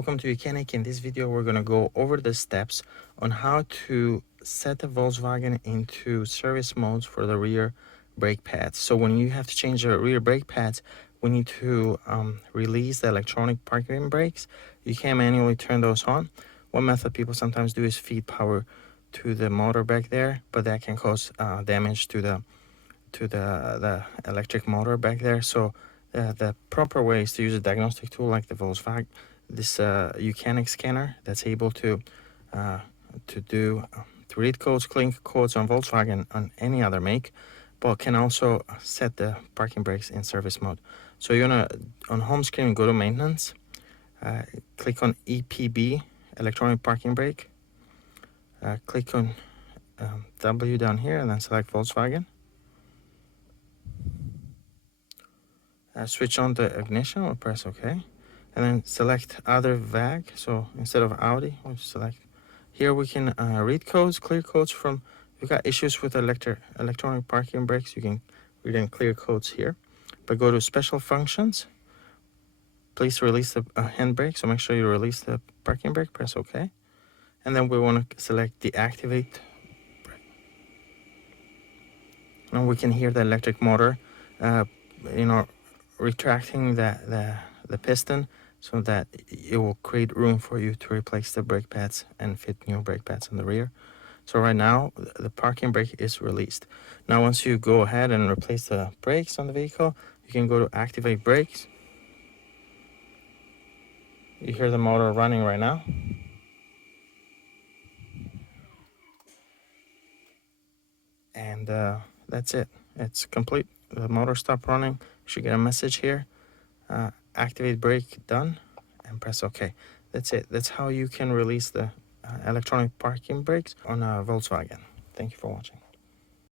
Welcome to YOUCANIC. In this video, we're going to go over the steps on how to set the Volkswagen into service modes for the rear brake pads. So when you have to change the rear brake pads, we need to release the electronic parking brakes. You can manually turn those on. One method people sometimes do is feed power to the motor back there, but that can cause damage to the electric motor back there. So the proper way is to use a diagnostic tool like the Volkswagen, this YOUCANIC scanner that's able to read codes, clean codes on Volkswagen, on any other make, but can also set the parking brakes in service mode. So you're gonna, on home screen, go to maintenance, click on EPB, electronic parking brake, click on W down here and then select Volkswagen. Switch on the ignition or press OK, and then select other VAG. So instead of Audi, we'll select here. We can read codes, clear codes from. If you've got issues with electronic parking brakes, you can read and clear codes here. But go to special functions. Please release the handbrake. So make sure you release the parking brake. Press OK, and then we want to select deactivate brake. Now we can hear the electric motor, retracting the piston, so that it will create room for you to replace the brake pads and fit new brake pads in the rear. So right now the parking brake is released. Now once you go ahead and replace the brakes on the vehicle, you can go to activate brakes. You hear the motor running right now. And that's it. It's complete. The motor stopped running. You should get a message here. Activate brake, done, and press OK. That's it. That's how you can release the electronic parking brakes on a Volkswagen. Thank you for watching.